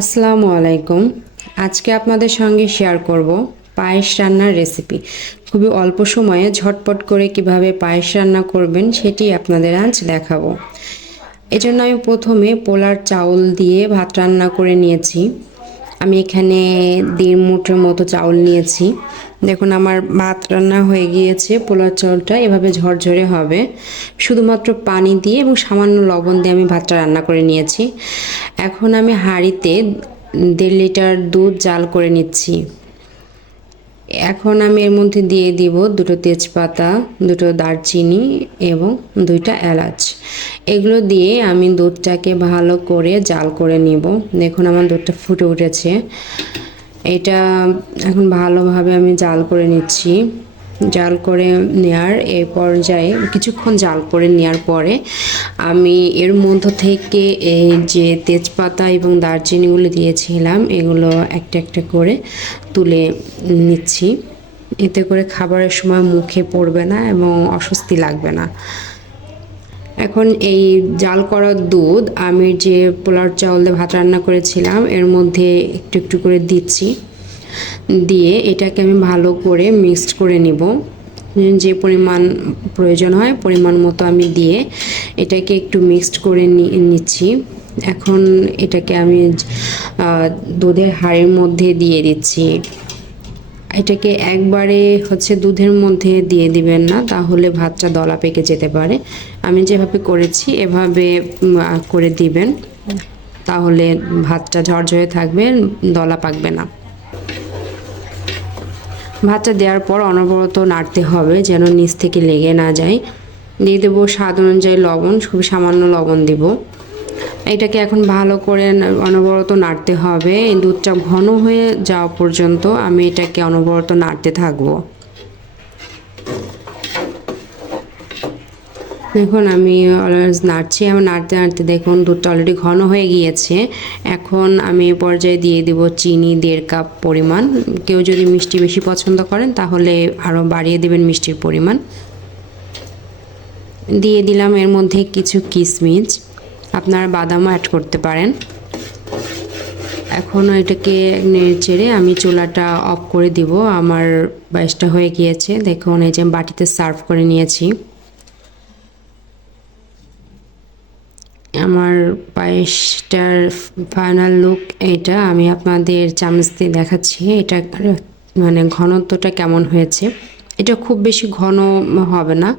আসসালামু আলাইকুম। আজকে আপনাদের সঙ্গে শেয়ার করব পায়েস রান্নার রেসিপি খুবই অল্প সময়ে ঝটপট করে কীভাবে পায়েস রান্না করবেন সেটি আপনাদের আজ দেখাবো। এজন্য আমি প্রথমে পোলার চাউল দিয়ে ভাত রান্না করে নিয়েছি। আমি এখানে দেড় মুঠের মতো চাউল নিয়েছি। দেখুন, আমার ভাত রান্না হয়ে গিয়েছে পোলার চাউলটা এভাবে ঝরঝরে হবে। শুধুমাত্র পানি দিয়ে এবং সামান্য লবণ দিয়ে আমি ভাতটা রান্না করে নিয়েছি। এখন আমি হাঁড়িতে দেড় লিটার দুধ জাল করে নিচ্ছি। এখন আমি এর মধ্যে দিয়ে দিব দুটো তেজপাতা, দুটো দারচিনি এবং দুইটা এলাচ। এগুলো দিয়ে আমি দুধটাকে ভালো করে জাল করে নিব। দেখুন আমার দুধটা ফুটে উঠেছে। এটা এখন ভালোভাবে আমি জাল করে নিচ্ছি। জাল করে নেওয়ার এই পর্যায়ে কিছুক্ষণ জাল করে নেওয়ার পরে আমি এর মধ্য থেকে এই যে তেজপাতা এবং দারচিনিগুলো দিয়েছিলাম, এগুলো একটা একটা করে তুলে নিচ্ছি। এতে করে খাবারের সময় মুখে পড়বে না এবং অস্বস্তি লাগবে না। এখন এই জাল করা দুধ আমি যে পোলার চাউল দিয়ে ভাত রান্না করেছিলাম, এর মধ্যে একটু একটু করে দিচ্ছি। দিয়ে এটাকে আমি ভালো করে মিক্সড করে নিব। যে পরিমাণ প্রয়োজন হয়, পরিমাণ মতো আমি দিয়ে এটাকে একটু মিক্সড করে নিচ্ছি। এখন এটাকে আমি দুধের হাড়ির মধ্যে দিয়ে দিচ্ছি। এটাকে একবারে হচ্ছে দুধের মধ্যে দিয়ে দিবেন না, তাহলে ভাতটা দলা পেকে যেতে পারে। আমি যেভাবে করেছি, এভাবে করে দিবেন। তাহলে ভাতটা ঝরঝরে থাকবে, দলা পাকবে না। ভাতটা দেওয়ার পর অনবরত নাড়তে হবে যেন নিচ থেকে লেগে না যায়। দিয়ে দেবো স্বাদ অনুযায়ী লবণ, খুব সামান্য লবণ দিব। এটাকে এখন ভালো করে অনবরত নাড়তে হবে। দুধটা ঘন হয়ে যাওয়া পর্যন্ত আমি এটাকে অনবরত নাড়তে থাকব। দেখুন, আমি নাড়ছি, আমি নাড়তে নাড়তে দেখুন, দুধটা অলরেডি ঘন হয়ে গিয়েছে। এখন আমি পর্যায়ে দিয়ে দিব চিনি দেড় কাপ পরিমাণ। কেউ যদি মিষ্টি বেশি পছন্দ করেন, তাহলে আরও বাড়িয়ে দেবেন মিষ্টির পরিমাণ। দিয়ে দিলাম এর মধ্যে কিছু কিশমিশ আপনারা বাদামও অ্যাড করতে পারেন। এখন এটাকে নেড়ে আমি চুলাটা অফ করে দিব। আমার বাইশটা হয়ে গিয়েছে। দেখুন, এই যে বাটিতে সার্ভ করে নিয়েছি। আমার পায়েসটার ফাইনাল লুক এটা আমি আপনাদের চামচ দিয়ে দেখাচ্ছি এটা মানে ঘনত্বটা কেমন হয়েছে। এটা খুব বেশি ঘন হবে না।